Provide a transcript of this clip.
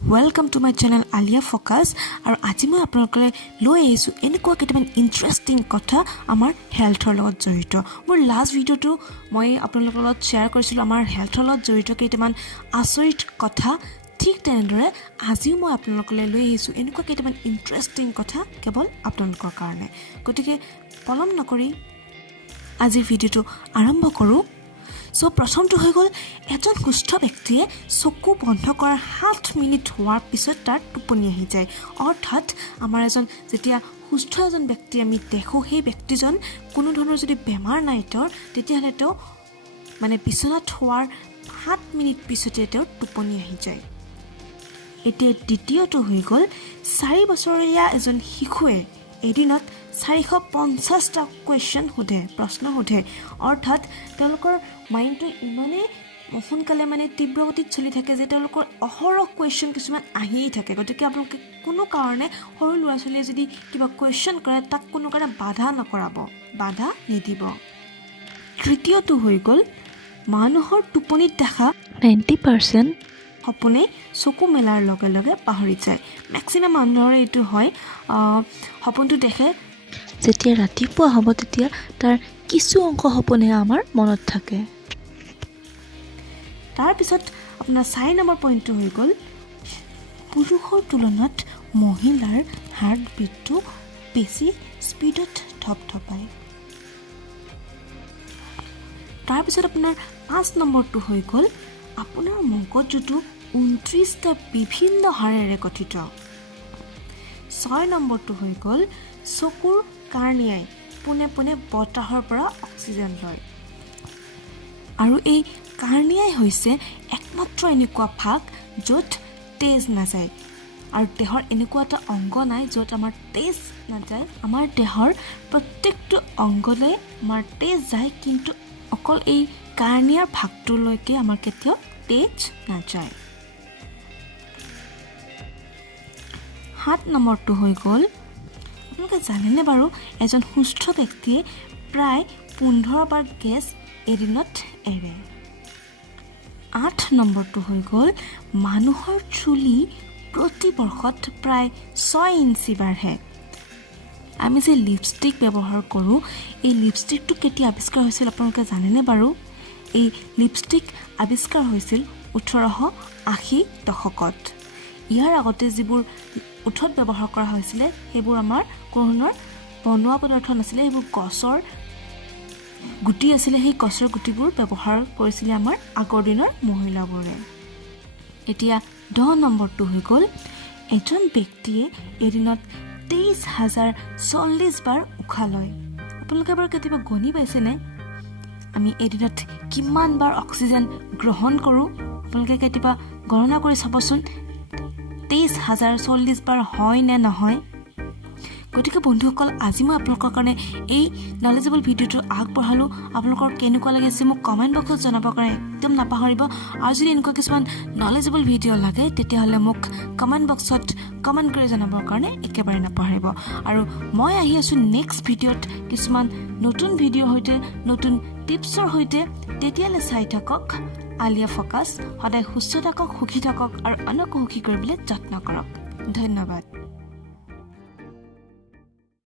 Welcome to my channel Alia Focus আৰু আজি মই আপোনালোকলৈ লৈ আহিছো এনেকুৱা কেইটামান ইন্টাৰেষ্টিং কথা আমাৰ হেলথৰ লগত জড়িত মোৰ লাষ্ট ভিডিওটো মই আপোনালোকৰ লগত শ্বেয়াৰ কৰিছিলো আমাৰ হেলথৰ লগত জড়িত কেইটামান আচৰিত কথা ঠিক তেনেদৰে আজিও মই আপোনালোকলৈ লৈ আহিছো এনেকুৱা কেইটামান ইন্টাৰেষ্টিং কথা কেৱল আপোনালোকৰ কাৰণে গতিকে পলম নকৰি আজি ভিডিওটো আৰম্ভ কৰো সো প্ৰথমটো হৈ গল এজন সুস্থ ব্যক্তিয়ে চকু বন্ধ কৰাৰ 7 মিনিট হোৱাৰ পিছত তাৰ টোপনি আহি যায় অৰ্থাৎ আমাৰ এজন যেতিয়া সুস্থ এজন ব্যক্তি আমি দেখো সেই ব্যক্তিজন কোনো ধৰণৰ যদি বেমাৰ নাই তেওঁৰ তেতিয়াহলে তেওঁ মানে বিছনাত হোৱাৰ 7 মিনিট পিছতে তেওঁৰ টোপনি আহি যায় এতিয়া দ্বিতীয়টো হৈ গল 4 বছৰীয়া এজন শিশুৱে এদিনত 450টা কোৱেশ্চন সোধে প্ৰশ্ন সোধে অৰ্থাৎ তেওঁলোকৰ মাইণ্ডটো ইমানে সোনকালে মানে তীব্ৰগতিত চলি থাকে যে তেওঁলোকৰ অহৰহ কোৱেশ্চন কিছুমান আহিয়ে থাকে গতিকে আপোনালোকে কোনো কাৰণে সৰু ল'ৰা ছোৱালীয়ে যদি কিবা কোৱেশ্চন কৰে তাক কোনো কাৰণে বাধা নকৰাব বাধা নিদিব তৃতীয়টো হৈ গল মানুহৰ টোপনিত দেখা 90% সপোনে চকু মেলাৰ লগে লগে পাহৰি যায় মেক্সিমাম মানুহৰ এইটো হয় সপোনটো দেখে যেতিয়া ৰাতিপুৱা হ'ব তেতিয়া তাৰ কিছু অংশ সপোনে আমাৰ মনত থাকে তাৰ পিছত আপোনাৰ 4 নম্বৰ পইণ্টটো হৈ গল পুৰুষৰ তুলনাত মহিলাৰ হাৰ্ট বিটটো বেছি স্পীডত ধপধপায় তাৰ পিছত আপোনাৰ 5 নম্বৰটো হৈ গল আপোনাৰ মগজুটো 29টা বিভিন্ন হাড়েৰে গঠিত 6 নম্বৰটো হৈ গল চকুৰ কাৰ্নিয়াই পুনে পুনে বতাহৰ পৰা অক্সিজেন লয় আৰু এই কাৰ্নিয়াই হৈছে একমাত্ৰ এনেকুৱা ভাগ য'ত তেজ নাযায় আৰু দেহৰ এনেকুৱা এটা অংগ নাই য'ত আমাৰ তেজ নাযায় আমাৰ দেহৰ প্ৰত্যেকটো অংগলৈ আমাৰ তেজ যায় কিন্তু অকল এই কাৰ্নিয়াৰ ভাগটোলৈকে আমাৰ কেতিয়াও তেজ নাযায় 7 নম্বৰটো হৈ গল আপোনালোকে জানেনে বাৰু এজন সুস্থ ব্যক্তিয়ে প্ৰায় 15 বাৰ গেছ এদিনত এৰে 8 নম্বৰটো হৈ গল মানুহৰ চুলি প্ৰতি বৰ্ষত প্ৰায় 6 ইঞ্চি বাঢ়ে আমি যে লিপষ্টিক ব্যৱহাৰ কৰোঁ এই লিপষ্টিকটো কেতিয়া আৱিষ্কাৰ হৈছিল আপোনালোকে জানেনে বাৰু এই লিপষ্টিক আৱিষ্কাৰ হৈছিল 1880 দশকত ইয়াৰ আগতে যিবোৰ উঠত ব্যৱহাৰ কৰা হৈছিল সেইবোৰ আমাৰ কোৰণৰ বনোৱা পদাৰ্থ নাছিল সেইবোৰ গছৰ গুটি আছিল সেই গছৰ গুটিবোৰ ব্যৱহাৰ কৰিছিল আমাৰ আগৰ দিনৰ মহিলাবোৰে এতিয়া 10 নম্বৰটো হৈ গল এজন ব্যক্তিয়ে এদিনত 23,040 বাৰ উশাহ লয় আপোনালোকে বাৰু কেতিয়াবা গণি পাইছেনে আমি এদিনত কিমান বাৰ অক্সিজেন গ্ৰহণ কৰোঁ আপোনালোকে কেতিয়াবা গণনা কৰি চাবচোন 23,040 বাৰ হয় নে নহয় গতিকে বন্ধুসকল আজি মই আপোনালোকৰ কাৰণে এই নলেজেবল ভিডিওটো আগবঢ়ালোঁ আপোনালোকৰ কেনেকুৱা লাগিছে মোক কমেণ্ট বক্সত জনাবৰ কাৰণে একদম নাপাহৰিব আৰু যদি এনেকুৱা কিছুমান নলেজেবল ভিডিঅ' লাগে তেতিয়াহ'লে মোক কমেণ্ট বক্সত কমেণ্ট কৰি জনাবৰ কাৰণে একেবাৰে নাপাহৰিব আৰু মই আহি আছোঁ নেক্সট ভিডিঅ'ত কিছুমান নতুন ভিডিঅ'ৰ সৈতে নতুন টিপছৰ সৈতে তেতিয়ালৈ চাই থাকক আলিয়া ফকাছ সদায় সুস্থ থাকক সুখী থাকক আৰু আনকো সুখী কৰিবলৈ যত্ন কৰক ধন্যবাদ